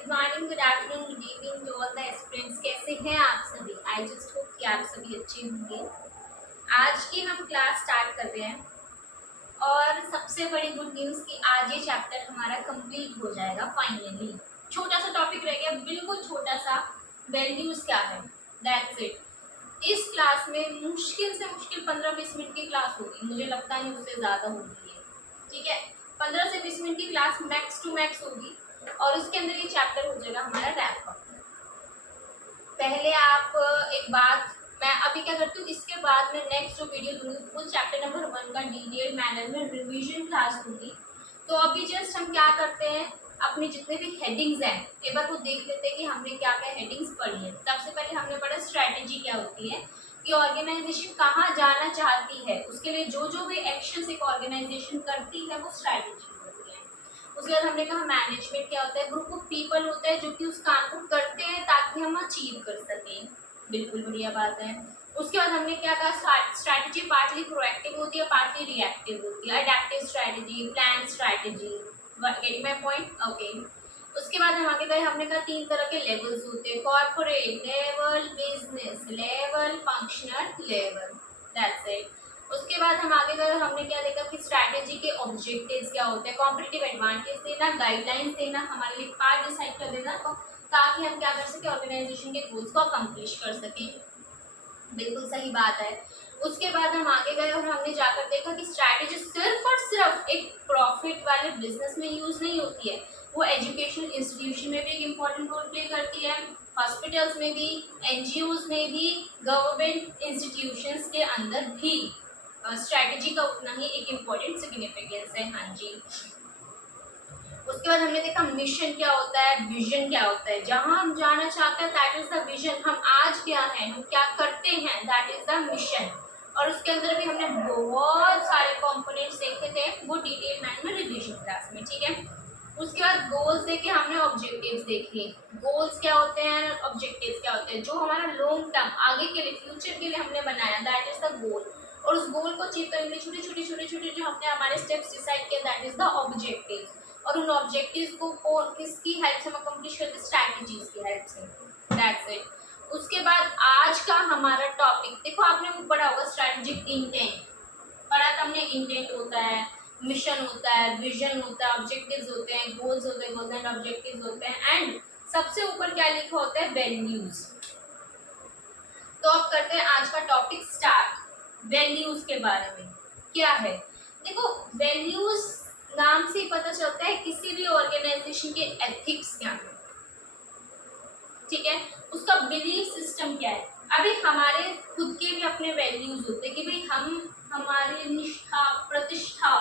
Good morning, good afternoon, good evening to all the students. कैसे हैं आप सभी? आई जस्ट होप कि आप सभी अच्छे होंगे। आज की हम क्लास स्टार्ट कर रहे हैं और सबसे बड़ी गुड न्यूज़ कि आज ये चैप्टर हमारा कंप्लीट हो जाएगा फाइनली। छोटा सा टॉपिक रह गया, बिल्कुल छोटा सा, वैल्यूज़ क्या है, दैट्स इट। इस क्लास में मुश्किल से मुश्किल 15-20 मिनट की क्लास होगी, मुझे लगता नहीं उससे ज़्यादा होगी ये, ठीक है। 15 से 20 मिनट की क्लास मैक्स टू मैक्स होगी और उसके अंदर ये चैप्टर हो जाएगा हमारा रैप अप। पहले आप एक बात, मैं अभी क्या करती हूँ, इसके बाद में नेक्स्ट जो वीडियो दूंगी वो चैप्टर नंबर 1 का डिटेल मैनर में रिवीजन क्लास दूंगी। तो अभी जस्ट हम क्या करते हैं, अपनी जितने भी हेडिंग्स हैं एक बार वो देख लेते हैं कि हमने क्या क्या हेडिंग्स पढ़ी है। सबसे पहले हमने पढ़ा स्ट्रैटेजी क्या होती है, कि ऑर्गेनाइजेशन कहाँ जाना चाहती है, उसके लिए जो जो भी एक्शन एक ऑर्गेनाइजेशन करती है वो स्ट्रैटेजी होती है। उसके बाद हमने कहा मैनेजमेंट क्या होता है, ग्रुप ऑफ पीपल होता है जो कि उस काम को करते हैं ताकि हम अचीव कर सकें। बिल्कुल बढ़िया बात है। उसके बाद हमने क्या कहा, स्ट्रैटेजी पार्टली प्रोएक्टिव होती है, पार्टली रिएक्टिव होती है। Adaptive strategy, plan strategy, getting my point? Okay. उसके बाद हम आगे गए, हमने कहा 3 तरह के लेवल्स होते हैं, corporate level, business level, functional level, that's it. उसके बाद हम आगे गए, हमने क्या देखा कि स्ट्रैटेजी के ऑब्जेक्टिव्स क्या होते हैं, कॉम्पिटिटिव एडवांटेज देना, गाइडलाइंस देना, हमारे लिए पार्ट डिसाइड कर देना, तो ताकि हम क्या कर सकें, ऑर्गेनाइजेशन के गोल्स को अकम्प्लिश कर सकें। बिल्कुल सही बात है। उसके बाद हम आगे गए और हमने जाकर देखा कि स्ट्रैटेजी सिर्फ और सिर्फ एक प्रॉफिट वाले बिजनेस में यूज नहीं होती है, वो एजुकेशनल इंस्टीट्यूशन में भी एक इम्पॉर्टेंट रोल प्ले करती है, हॉस्पिटल्स में भी, एनजीओज में भी, गवर्नमेंट इंस्टीट्यूशंस के अंदर भी स्ट्रैटेजी का उतना ही एक इम्पॉर्टेंट सिग्निफिकेंस है। हाँ जी। उसके बाद हमने देखा मिशन क्या होता है, विजन क्या होता है, जहां हम जाना चाहते हैं दैट इज द विजन, हम आज क्या हैं, हम क्या करते हैं, दैट इज द मिशन। और उसके अंदर भी हमने बहुत सारे कंपोनेंट्स देखे थे, वो डिटेल मैंने रिवीजन क्लास में, ठीक है। उसके बाद गोल्स देखे हमने, ऑब्जेक्टिव्स देखे। गोल्स क्या होते हैं, ऑब्जेक्टिव्स क्या होते हैं, जो हमारा लॉन्ग टर्म आगे के लिए, फ्यूचर के लिए हमने बनाया, दैट इज द गोल। और उस गोल को अचीव करने के लिए छोटे छोटे छोटे छोटे जो हमने हमारे स्टेप्स डिसाइड किया, दैट इज द ऑब्जेक्टिव्स। और उन ऑब्जेक्टिव्स को किसकी हेल्प से हम अकम्प्लिश करते हैं, स्ट्रैटेजीज की हेल्प से, दैट्स इट। उसके बाद आज का हमारा टॉपिक देखो, आपने वो पढ़ा होगा स्ट्रैटेजिक इंटेंट, पढ़ा था हमने। इंटेंट होता है, मिशन होता है, विजन होता है, ऑब्जेक्टिव्स होते हैं, गोल्स होते हैं, गोल्स एंड ऑब्जेक्टिव्स होते हैं, एंड सबसे ऊपर क्या लिखा होता है, वैल्यूज। तो अब करते हैं आज का टॉपिक स्टार्ट, वैल्यूज के बारे में। क्या है, देखो वैल्यूज नाम से ही पता चलता है किसी भी ऑर्गेनाइजेशन के एथिक्स क्या है, ठीक है, उसका बिलीफ सिस्टम क्या है। अभी हमारे खुद के भी अपने वैल्यूज होते हैं कि भाई हम, हमारी निष्ठा, प्रतिष्ठा,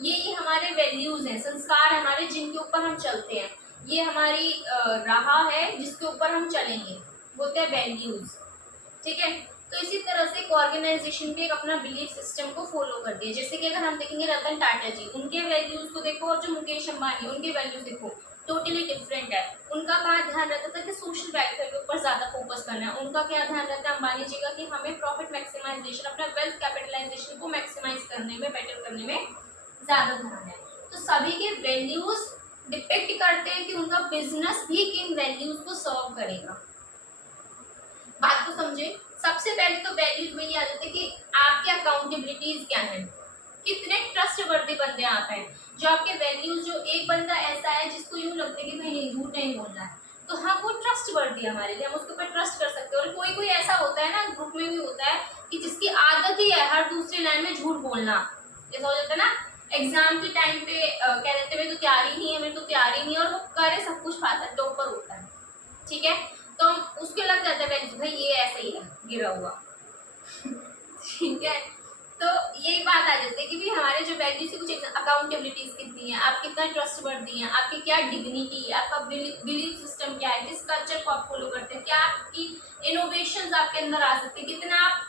ये हमारे वैल्यूज हैं, संस्कार हमारे जिनके ऊपर हम चलते हैं, ये हमारी राह है जिसके ऊपर हम चलेंगे, होते हैं वैल्यूज, ठीक है। तो इसी तरह से एक ऑर्गेनाइजेशन भी एक अपना बिलीफ सिस्टम को फॉलो करती है। जैसे कि अगर हम देखेंगे रतन टाटा जी, उनके वैल्यूज को देखो, और जो मुकेश अंबानी उनके वैल्यूज देखो, टोटली डिफरेंट है। उनका कहाँ ध्यान रहता था कि सोशल वेलफेयर के ऊपर ज्यादा फोकस करना है, उनका क्या ध्यान रहता है अंबानी जी का कि हमें प्रॉफिट मैक्सिमाइजेशन, अपना वेल्थ कैपिटलाइजेशन को मैक्सिमाइज करने में, बेटर करने में ज्यादा ध्यान है। तो सभी के वैल्यूज डिपेक्ट करते हैं कि उनका बिजनेस भी किन वैल्यूज को सर्व करेगा। बात को समझे। सबसे पहले तो वैल्यूज में ये आ जाता है कि आपके अकाउंटेबिलिटीज क्या है, कितने ट्रस्टवर्दी बंदे आप हैं, जो आपके वैल्यूज, जो एक बंदा ऐसा है जिसको यूं लगता है कि भाई नहीं, झूठ नहीं बोलना है, तो हाँ वो ट्रस्टवर्दी है हमारे लिए, हम उसके ऊपर ट्रस्ट कर सकते हैं। और कोई कोई ऐसा होता है ना, ग्रुप में भी होता है कि जिसकी आदत ही है हर दूसरी लाइन में झूठ बोलना। जैसा हो जाता है ना, एग्जाम के टाइम पे कह देते हैं मेरी तो तैयारी नहीं है, मेरी तो तैयारी नहीं है, और वो करे सब कुछ पाता है, टॉपर होता है, ठीक है। तो उसके लग जाता है भाई ये ऐसे ही है गिरा हुआ ठीक है। तो यही बात आ जाती है कि भी हमारे जो वैल्यूज है, कुछ अकाउंटेबिलिटीज कितनी है, आप कितना ट्रस्टवर्दी हैं, आपकी क्या डिग्निटी है, आपका बिलीफ सिस्टम क्या है, किस कल्चर को आप फॉलो करते हैं, क्या आपकी इनोवेशंस आपके अंदर आ सकते हैं, कितना आप,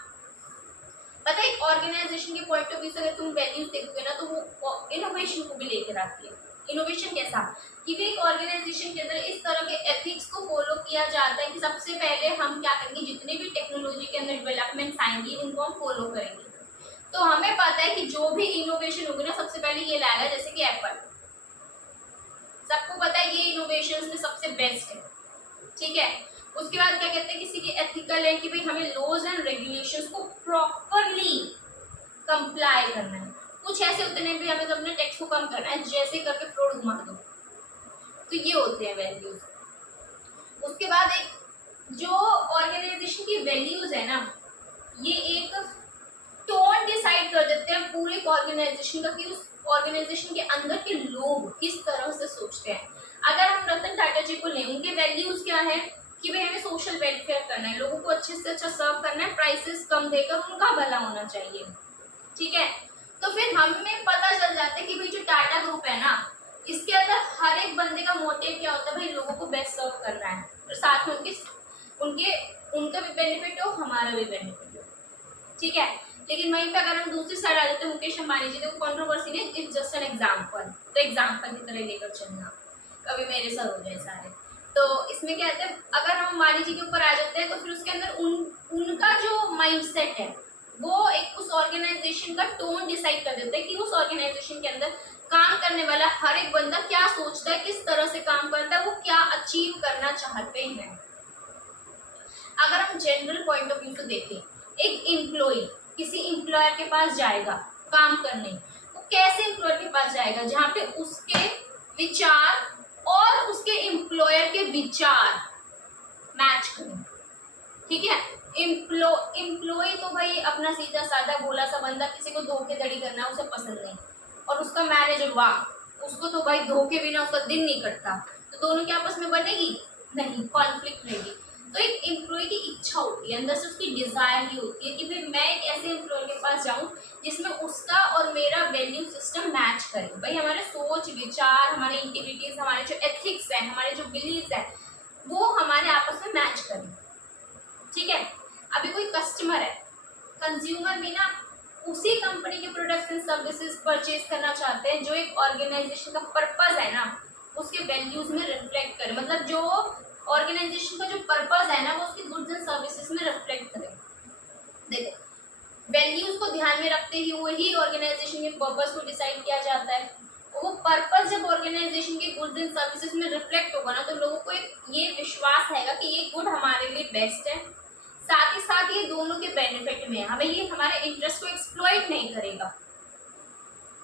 पता है एक ऑर्गेनाइजेशन के पॉइंट ऑफ व्यू से अगर तुम वैल्यूज देखोगे ना, तो वो इनोवेशन को भी लेकर आती है। इनोवेशन कैसा, कि भी एक ऑर्गेनाइजेशन के अंदर इस तरह के एथिक्स को फॉलो किया जाता है कि सबसे पहले हम क्या करेंगे, जितने भी टेक्नोलॉजी के अंदर डेवलपमेंट्स आएंगी उनको हम फॉलो करेंगे। तो हमें पता है कि जो भी इनोवेशन होगी ना, सबसे पहले ये लाएगा, जैसे कि एप्पल, सबको पता है ये इनोवेशंस में सबसे बेस्ट है, ठीक है। उसके बाद क्या कहते हैं, किसी की एथिकल है कि भाई हमें लॉज एंड रेगुलेशंस को प्रॉपरली कंप्लाई करना है। कुछ ऐसे होते हैं भी हमें तो अपने टैक्स को कम करना है, जैसे करके फ्रॉड घुमा दो, तो ये होते हैं वैल्यूज। उसके बाद एक जो ऑर्गेनाइजेशन की वैल्यूज है ना, ये एक टोन डिसाइड कर देते हैं पूरे ऑर्गेनाइजेशन का, कि उस ऑर्गेनाइजेशन के अंदर के लोग किस तरह से सोचते हैं। अगर हम रतन टाटा जी को लें, उनके वैल्यूज क्या है कि भाई हमें सोशल वेलफेयर करना है, लोगों को अच्छे से अच्छा सर्व करना है, प्राइसेस कम देकर उनका भला होना चाहिए, ठीक है। तो फिर हमें पता चल जाता है कि भाई जो टाटा ग्रुप है ना, इसके अंदर हर एक बंदे का मोटिव क्या होता है, भाई लोगों को बेस्ट सर्व करना है और साथ में उनके उनका भी बेनिफिट हो, हमारा भी बेनिफिट हो, ठीक है। लेकिन वहीं पे अगर हम दूसरी साइड आ जाते हैं, मुकेश अंबानी जी, तो कंट्रोवर्सी नहीं, इट्स जस्ट एन एग्जांपल, तो एग्जांपल की तरह लेकर चलना, कभी मेरे सर हो जाए सारे। तो इसमें क्या कहते हैं, अगर हम अंबानी जी के ऊपर आ जाते हैं तो फिर उसके अंदर उनका जो माइंडसेट है वो एक उस ऑर्गेनाइजेशन का टोन डिसाइड कर देता है कि उस ऑर्गेनाइजेशन के अंदर काम करने वाला हर एक बंदा क्या सोचता है, किस तरह से काम करता है, वो क्या अचीव करना चाहते हैं। अगर हम जनरल पॉइंट ऑफ व्यू से देखें, एक एम्प्लॉय किसी एम्प्लॉयर के पास जाएगा काम करने, वो कैसे एम्प्लॉयर के पास जाएगा, जहाँ पे उसके विचार और उसके एम्प्लॉयर के विचार मैच करें, ठीक है। एम्प्लॉय तो भाई अपना सीधा साधा भोला सा बंदा, किसी को धोखेधड़ी करना उसे पसंद नहीं, और उसका मैनेजर वाह, उसको तो भाई धोखे बिना उसका दिन नहीं कटता, तो दोनों के आपस में बनेगी नहीं, कॉन्फ्लिक्ट रहेगी। तो एक एम्प्लॉय की इच्छा होती है, अंदर से उसकी डिजायर ही होती है कि भाई मैं एक ऐसे एम्प्लॉय के पास जाऊं जिसमें उसका और मेरा वैल्यू सिस्टम मैच करे, भाई हमारे सोच विचार, हमारे इंटीग्रिटीज, हमारे जो एथिक्स है, हमारे जो बिलीव्स है, वो हमारे आपस में मैच करें, ठीक है। अभी कोई कस्टमर है, कंज्यूमर भी ना उसी कंपनी के प्रोडक्ट्स एंड सर्विसेज परचेज करना चाहते हैं जो एक ऑर्गेनाइजेशन का पर्पस है ना उसके वैल्यूज में रिफ्लेक्ट करे, मतलब जो ऑर्गेनाइजेशन का जो पर्पस है ना वो उसकी गुड्स एंड सर्विसेज में रिफ्लेक्ट करे। देखो वैल्यूज को ध्यान में रखते हुए ही ऑर्गेनाइजेशन के पर्पस को डिसाइड किया जाता है, वो पर्पस जब ऑर्गेनाइजेशन के गुड्स एंड सर्विसेज में रिफ्लेक्ट होगा ना, तो लोगों को एक ये विश्वास रहेगा कि ये गुड हमारे लिए बेस्ट है, साथ ही साथ ये दोनों के बेनिफिट में है, हमें ये हमारे इंटरेस्ट को एक्सप्लॉइट नहीं करेगा।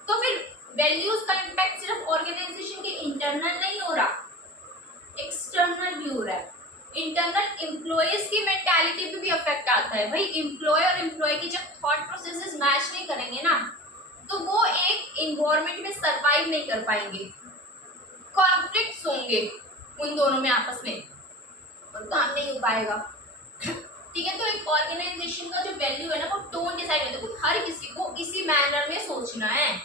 तो फिर वैल्यूज का इम्पैक्ट सिर्फ ऑर्गेनाइजेशन के इंटरनल नहीं हो रहा, एक्सटर्नल भी हो रहा है। इंटरनल एम्प्लॉयज की मेंटालिटी पे भी अफेक्ट आता है, भाई एम्प्लॉय और एम्प्लॉय की जब थॉट प्रोसेसेस मैच नहीं करेंगे ना, तो वो एक इन्वायरमेंट में सरवाइव नहीं कर पाएंगे, कॉन्फ्लिक्ट्स होंगे उन दोनों में आपस में और काम नहीं हो पाएगा, ठीक है। तो एक ऑर्गेनाइजेशन का जो वैल्यू है ना वो टोन डिसाइड करता है, हर किसी को इसी मैनर में सोचना है,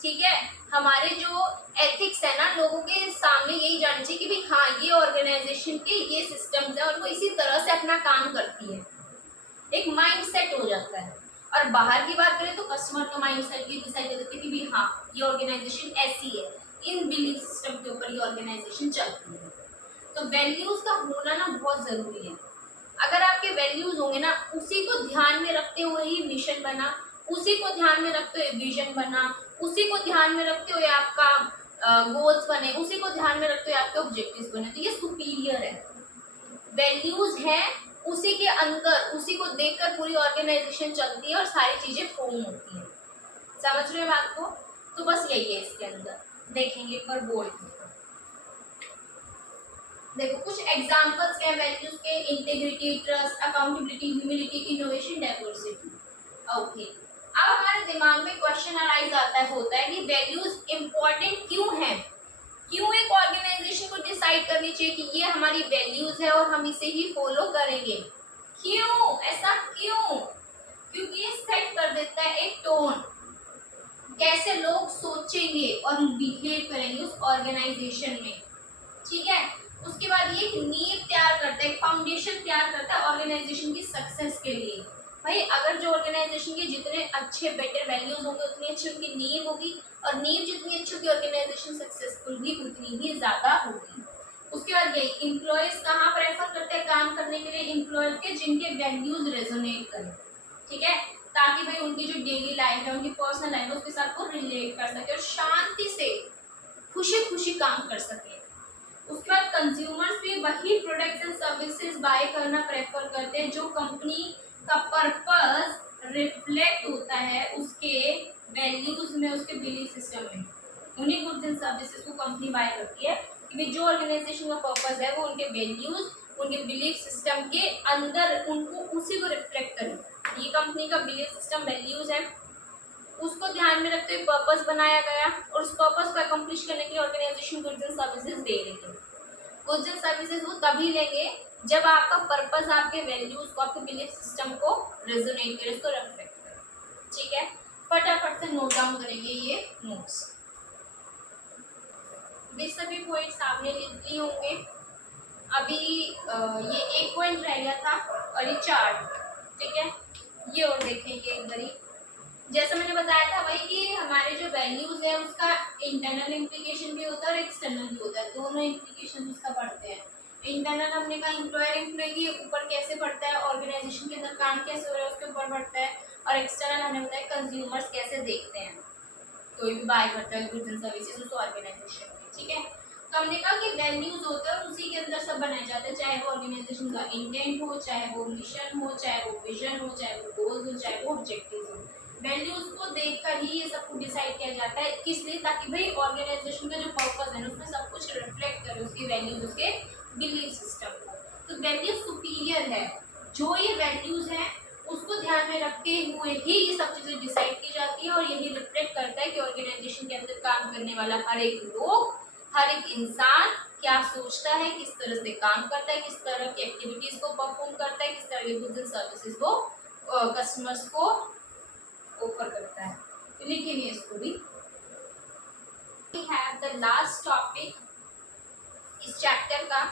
ठीक है। हमारे जो एथिक्स है ना लोगों के सामने यही जानी चाहिए कि भाई हाँ ये ऑर्गेनाइजेशन के ये सिस्टम्स है और वो इसी तरह से अपना काम करती है, एक माइंड सेट हो जाता है। और बाहर की बात करें तो कस्टमर का माइंड सेट ये डिसाइड कर देते हैं कि भाई हाँ ये ऑर्गेनाइजेशन ऐसी है, इन बिलीफ सिस्टम के ऊपर ये ऑर्गेनाइजेशन चलती है। तो वैल्यूज का होना ना बहुत जरूरी है, अगर आपके वैल्यूज होंगे ना उसी को ध्यान में रखते हुए ही मिशन बना, उसी को ध्यान में रखते हुए विजन बना, उसी को ध्यान में रखते हुए आपका गोल्स बने, उसी को ध्यान में रखते हुए आपके ऑब्जेक्टिव्स बने, तो ये सुपीरियर है। वैल्यूज है उसी के अंदर, उसी को देखकर पूरी ऑर्गेनाइजेशन चलती है और सारी चीजें फॉर्म होती है, समझ रहे हो बात को। तो बस यही है इसके अंदर, देखेंगे एक बार बोर्ड में। देखो कुछ एग्जांपल्स क्या वैल्यूज के, integrity, trust, accountability, humility, innovation, diversity. Okay, अब हमारे दिमाग में क्वेश्चन अराइज आता है, होता है कि वैल्यूज इंपॉर्टेंट क्यों हैं, क्यों एक ऑर्गेनाइजेशन को डिसाइड करनी चाहिए कि ये हमारी वैल्यूज है और हम इसे ही फॉलो करेंगे, क्यों ऐसा क्यों, क्योंकि ये सेट कर देता है एक टोन, कैसे लोग सोचेंगे और बिहेव करेंगे उस ऑर्गेनाइजेशन में, ठीक है। उसके बाद ये नींव तैयार करता है, फाउंडेशन तैयार करता है ऑर्गेनाइजेशन की सक्सेस के लिए। भाई अगर जो ऑर्गेनाइजेशन के जितने अच्छे बेटर वैल्यूज होंगे उतनी अच्छी उनकी नींव होगी, और नींव जितनी अच्छी होगी ऑर्गेनाइजेशन सक्सेसफुल भी उतनी ही ज्यादा होगी। उसके बाद ये एम्प्लॉयज कहाँ प्रेफर करते हैं काम करने के लिए, एम्प्लॉयज के जिनके वैल्यूज रेजोनेट करें, ठीक है, ताकि भाई उनकी जो डेली लाइफ है, उनकी पर्सनल लाइफ है, उसके साथ वो रिलेट कर सके और शांति से खुशी खुशी काम कर सके। उसके बाद कंज्यूमर्स भी वही प्रोडक्ट्स एंड सर्विसेज बाय करना प्रेफर करते हैं जो कंपनी का पर्पस रिफ्लेक्ट होता है उसके वैल्यूज में, उसके बिलीफ सिस्टम में। उन्हीं गुड्स एंड सर्विसेज को कंपनी बाय करती है कि जो ऑर्गेनाइजेशन का पर्पस है वो उनके वैल्यूज, उनके बिलीफ सिस्टम के अंदर उनको उसी को रिफ्लेक्ट करे। ये कंपनी का बिलीफ सिस्टम वैल्यूज है, उसको ध्यान में रखते हुए पर्पस बनाया गया और उस पर्पस को अकम्प्लिश करने के लिए ऑर्गेनाइजेशन गुड्स एंड सर्विसेज दे रही है। गुड्स एंड सर्विसेज वो तभी लेंगे जब आपका पर्पस आपके वैल्यूज को, आपके बिलीफ सिस्टम को रेजोनेट करे, उसको रिफ्लेक्ट करे। ठीक है, फटाफट से नोट डाउन करेंगे ये नोट्स। ये सभी पॉइंट्स आपने लिख लिए होंगे। अभी ये एक पॉइंट रह गया था और ये चार्ट, ठीक है, ये और देखेंगे एक बारी। जैसा मैंने बताया था वही कि हमारे जो वैल्यूज है उसका इंटरनल इम्प्लीकेशन भी होता है और एक्सटर्नल भी होता है, दोनों इम्प्लीकेशन उसका पढ़ते हैं। इंटरनल हमने कहा एम्प्लॉयर एम्प्लॉय के ऊपर कैसे पड़ता है, ऑर्गेनाइजेशन के अंदर काम कैसे हो रहा है उसके ऊपर पड़ता है, और एक्सटर्नल हमने बताया कंज्यूमर्स कैसे देखते हैं, कोई भी बाय करता है गुड्स एंड सर्विसेज उस ऑर्गेनाइजेशन में। ठीक है, तो हमने कहा कि वैल्यूज होते हैं और उसी के अंदर सब बनाए जाते हैं, चाहे वो ऑर्गेनाइजेशन का इंटेंट हो, चाहे वो मिशन हो, चाहे वो विजन हो, चाहे वो गोल्स हो, चाहे वो ऑब्जेक्टिव्स हो। वैल्यूज को देखकर ही ये सब कुछ डिसाइड किया जाता है, किस लिए, ताकि भाई ऑर्गेनाइजेशन का जो पर्पस है उसमें सब कुछ रिफ्लेक्ट करे उसकी वैल्यूज, उसके बिलीफ सिस्टम को। तो वैल्यू सुपीरियर है, जो ये वैल्यूज हैं उसको ध्यान में रखते हुए ही ये सब चीजें डिसाइड की जाती है और यही रिफ्लेक्ट करता है कि ऑर्गेनाइजेशन के अंदर काम करने वाला हर एक लोग, हर एक इंसान क्या सोचता है, किस तरह से काम करता है, किस तरह की एक्टिविटीज को परफॉर्म करता है, किस तरह के गुड्स एंड सर्विसेज को कस्टमर्स को ऑफर करता है। तो लिखेंगे इसको भी। We have the last topic इस चैप्टर का,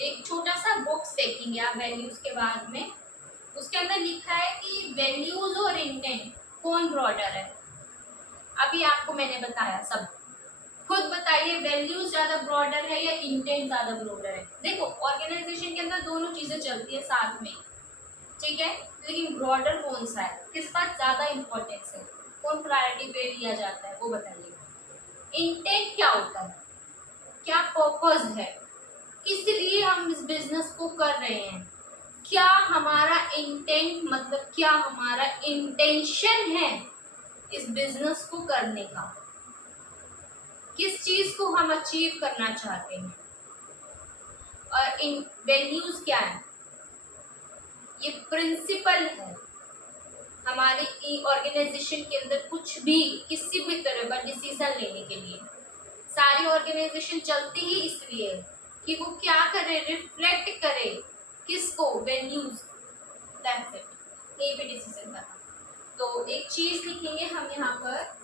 एक छोटा सा बॉक्स देखेंगे आप वैल्यूज के बाद में। उसके अंदर लिखा है कि वैल्यूज और इंटेंट कौन ब्रॉडर है। अभी आपको मैंने बताया सब, खुद बताइए वैल्यूज ज्यादा ब्रॉडर है या इंटेंट ज्यादा ब्रॉडर है। देखो ऑर्गेनाइजेशन के अंदर दोनों चीजें चलती है साथ में, ठीक है, लेकिन ब्रॉडर कौन सा है, किस बात ज्यादा इंपॉर्टेंस है, कौन प्रायोरिटी पे लिया जाता है वो बताइए। इंटेंट क्या होता है, क्या पर्पस है, किस लिए हम इस बिजनेस को कर रहे हैं, क्या हमारा इंटेंट मतलब क्या हमारा इंटेंशन है इस बिजनेस को करने का, किस चीज को हम अचीव करना चाहते हैं। और इन वैल्यूज क्या है, ये प्रिंसिपल है हमारे ऑर्गेनाइजेशन के अंदर कुछ भी किसी भी तरह का डिसीजन लेने के लिए। सारी ऑर्गेनाइजेशन चलती ही इसलिए कि वो क्या करे, रिफ्लेक्ट करे किसको, वैल्यूज, दैट्स इट, ये भी डिसीजन करना। तो एक चीज लिखेंगे हम यहाँ पर,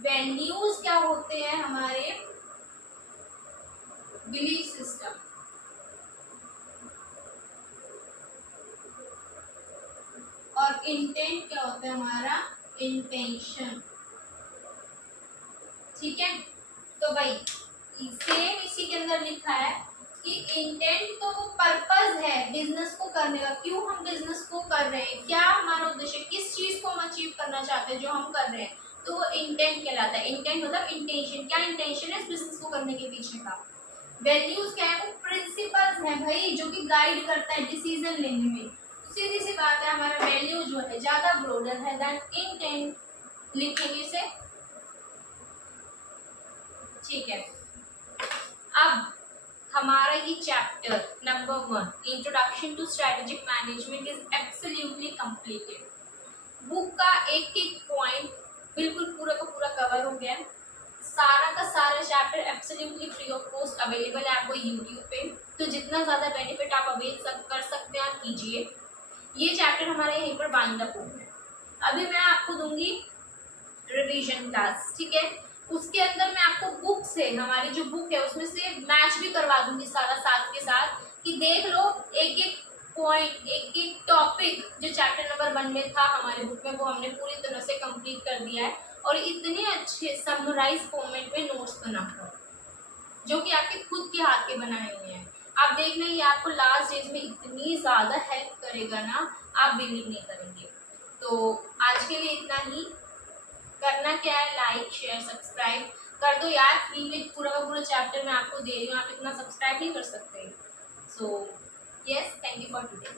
वैल्यूज क्या होते हैं हमारे बिलीफ सिस्टम, और इंटेंट क्या होता है हमारा इंटेंशन। ठीक है, तो भाई सेम इसी के अंदर लिखा है कि इंटेंट तो वो पर्पस है बिजनेस को करने का, क्यों हम बिजनेस को कर रहे हैं, क्या हमारा उद्देश्य, किस चीज को हम अचीव करना चाहते हैं जो हम कर रहे हैं, तो वो इंटेंट कहलाता है। इंटेंट मतलब इंटेंशन, क्या इंटेंशन है इस बिजनेस को करने के पीछे का। वैल्यूज क्या है, वो प्रिंसिपल्स हैं भाई जो कि गाइड करता है डिसीजन लेने में। सीधी सी बात है, हमारा वैल्यू जो है ज्यादा ब्रॉडर है देन इंटेंट, लिखेंगे इसे। ठीक है, अब हमारा ये chapter number 1 introduction to strategic management is absolutely completed. Book का एक एक पॉइंट बिल्कुल पूरा का पूरा कवर हो गया। सारा का सारा chapter absolutely free of cost available है आपको यूट्यूब पे, तो जितना ज़्यादा बेनिफिट आप अवेल कर सकते हैं आप कीजिए। ये चैप्टर हमारे यहीं पर बाइंड अप हो गया। अभी मैं आपको दूंगी रिवीजन क्लास, ठीक है, उसके अंदर मैं आपको बुक से, हमारी जो बुक है उसमें से मैच भी करवा दूंगी सारा साथ के साथ, कि देख लो एक एक पॉइंट, एक एक टॉपिक जो चैप्टर नंबर 1 में था हमारे बुक में वो हमने पूरी तरह से कंप्लीट कर दिया है, और इतने अच्छे समराइज फॉर्मेट में नोट्स बनाकर जो कि आपके खुद के हाथ के बनाए हुए हैं। आप देख लें ये आपको लास्ट डेज में इतनी ज़्यादा हेल्प करेगा ना, आप बिलीव नहीं करेंगे। तो आज के लिए इतना ही। करना क्या है, लाइक शेयर सब्सक्राइब कर दो यार, फ्री में पूरा का पूरा चैप्टर मैं आपको दे रही हूँ, आप इतना सब्सक्राइब नहीं कर सकते। So yes, thank you for today.